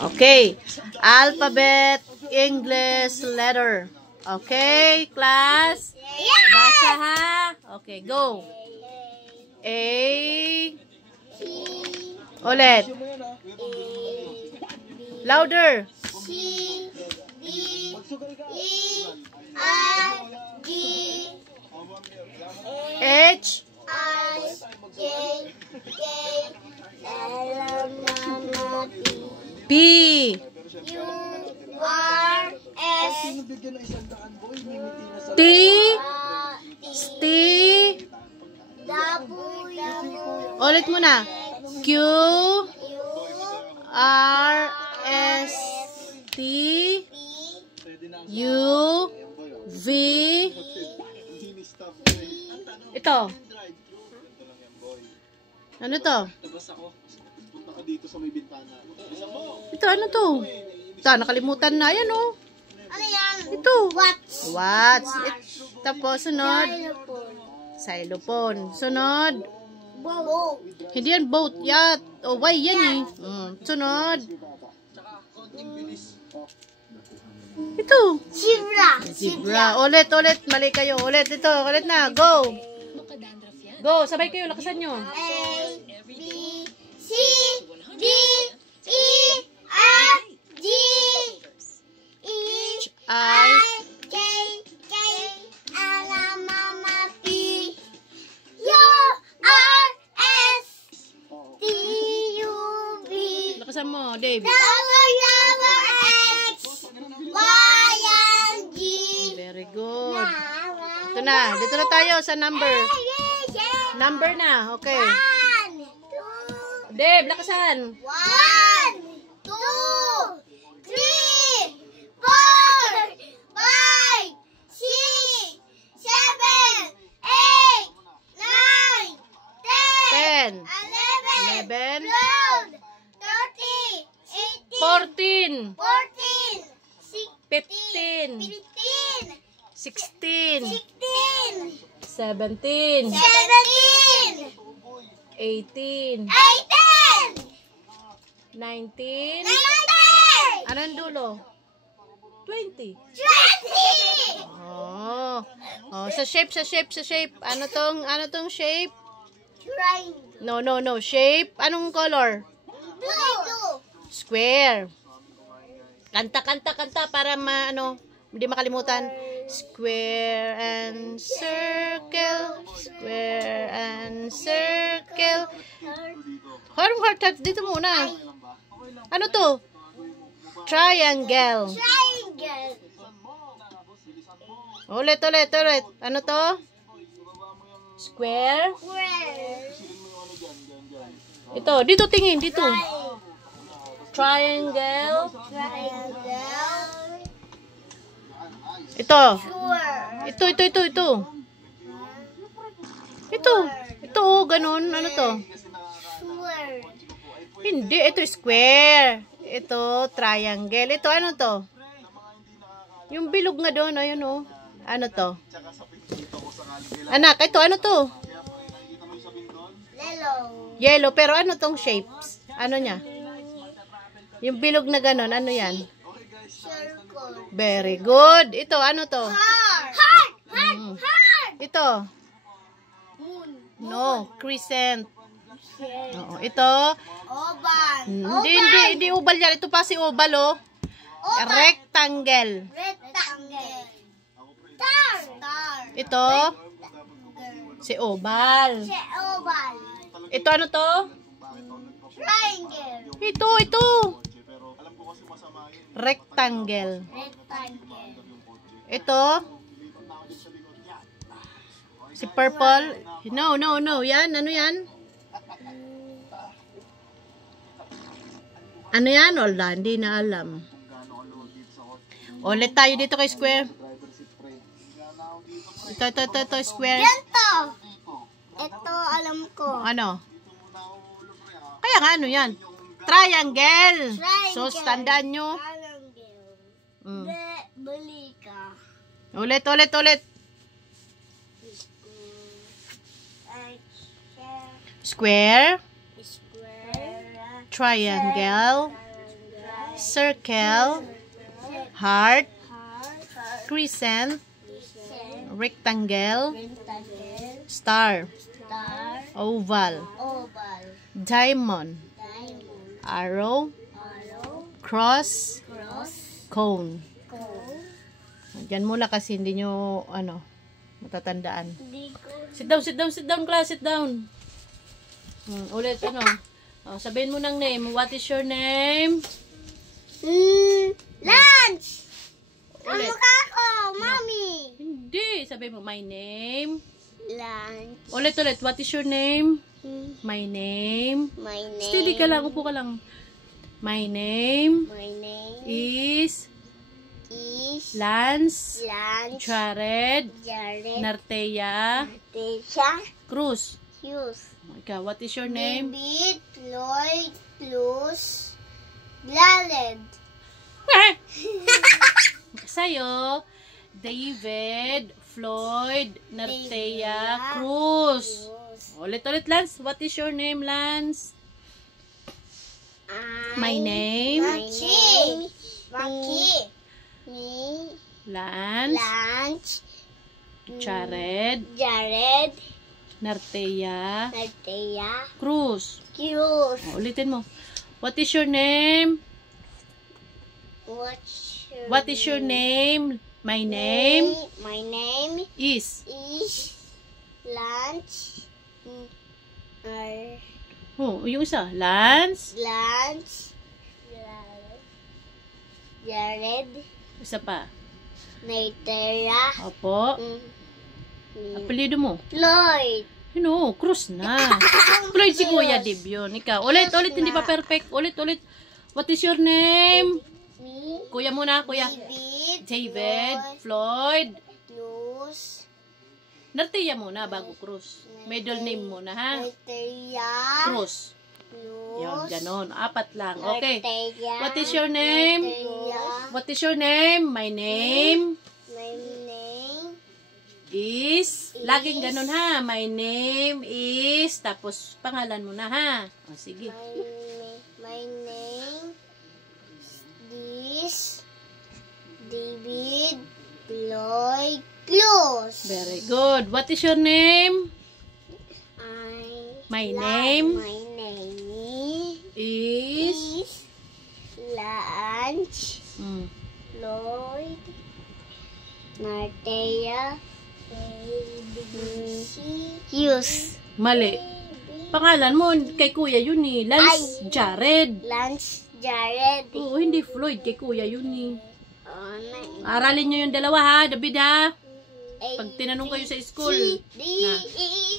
Okay. Alphabet, English, letter. Okay, class? Basa ha? Okay, go. A. Ulit. Louder. C, D, E, F, G, H. I, J, K, L, M, N, P. Q, R, S, T. T, W, Ulit mo na. Q. R. S. T. U. V. Ito. Ano to? Ito, ano to? Ito, nakalimutan na. Ayan, oh. ano yan? Ito. Watch. Watch. Tapos, sunod. Xylophone. Xylophone. Sunod. Boat. Hindi yan boat. Yacht. O, why yan eh. Sunod. Ito. Zebra. Zebra. Ulit. Mali kayo. Ulit. Ito. Ulit na. Go. Go. Sabay kayo. Lakasan nyo. A, B, C, D, E, F, G, H, I. K, K, L, M, N, P, U, R, S, T, U, V, Lakasan mo, Dave. W, X, Y, and G. Very good. Ito na. Dito na tayo sa number. Number na. Okay. 1, 2, Dave, lakasan. 1, 2, 3, 4, 5, 6, 7, 8, 9, 10, 10. 11, 11. 12, 13, 18, 14. 14, 15. 15, 16. 16, 17. 17, 18. 18, 19. 19, Anong dulo? 20. 20. Oh. Oh, sa shape. Ano tong shape? Triangle. No. Shape. Anong color? Blue. Square. Kanta para hindi makalimutan. Square and circle. Square and circle. Heart dito muna. Ano to? Triangle. Triangle. Ulit. Ano to? Square. Square. Ito, dito tingin, dito. Triangle. Triangle. Ito. Square. Ito, oh, ganun. Ano to? Square. Hindi, ito square. Ito, triangle. Ito, ano to? Yung bilog nga doon, ayun, oh. Ano to? Anak, ito, ano to? Yellow, pero ano tong shapes? Ano niya? Yung bilog na ganun, ano yan? Circle. Very good. Ito, ano to? Heart. Ito. Moon. No, crescent. Oo, ito. Oval. Hindi oval yan. Ito pa si oval, oh. Rectangle. Rectangle. Star. Ito, si oval. Oval. Ito, ano to? Triangle. Ito. Rectangle. Rectangle. Ito, si purple. No. Yan, ano yan? Ano yan? Wala, hindi na alam. Ulit tayo dito kay square. Ito, square. Ganito. Ito, alam ko. Ano? Kaya nga, ano yan? Triangle. So, tandaan nyo. Triangle. Bali ka. Ulit. Square. Square. Triangle. circle, heart, Heart. crescent, Crescent. rectangle, Rectangle. star, Star. oval, Oval. diamond, Diamond. arrow, Arrow. cross, Cross. cone. Cone. Diyan muna kasi hindi nyo, matatandaan. Hindi ko. Sit down, sit down, sit down, class, sit down. Ulit, sabihin mo ng name. What is your name? Lunch! Ulit. Kamukha ko, Mommy! Hindi. Sabihin mo, my name. Lunch. Ulit. What is your name? My name. My name. Steady ka lang, upo ka lang. My name My name is is Lance Lance Jared Jared Nartea Tisha Cruz. Hughes. Okay, what is your name? David Lloyd Plus Glaled. Sa'yo, David Floyd Nartea Nartea Cruz. Hughes. Ulit, Lance. What is your name, Lance? My name? Maki. Me. Lance Lance Jared Jared Nartea Nartea Cruz. Hughes. Ulitin mo. What is your name? What is your name? My name My name is. is Lance Yung isa. Lance. Lance Jared Isa pa. Nartea Opo. Apelido mo. Floyd. Cruz na. Floyd si Kuya Dib yun. Ikaw. Ulit. Hindi pa perfect. Ulit. What is your name? Me. Kuya muna, kuya. David Floyd Plus Nartea muna bago Cruz. Middle name muna, ha? Nartea Cruz. Yun, ganon. 4 lang. Okay. Nartea. What is your name? Nartea. What is your name? My name My name is. Laging ganon, ha? My name is. Tapos, pangalan mo na, ha? O, sige. My name is David Lloyd Plus. Very good. What is your name? My name My name is. is Lance Lloyd Nartea Hughes. Mali. Pangalan mo, kay Kuya yun eh. Lance Jared. Lance Jared. Oo, hindi Floyd. Kay Kuya yun eh. Aralin nyo yung dalawa, ha? David, ha? Pag tinanong kayo sa school. D, E,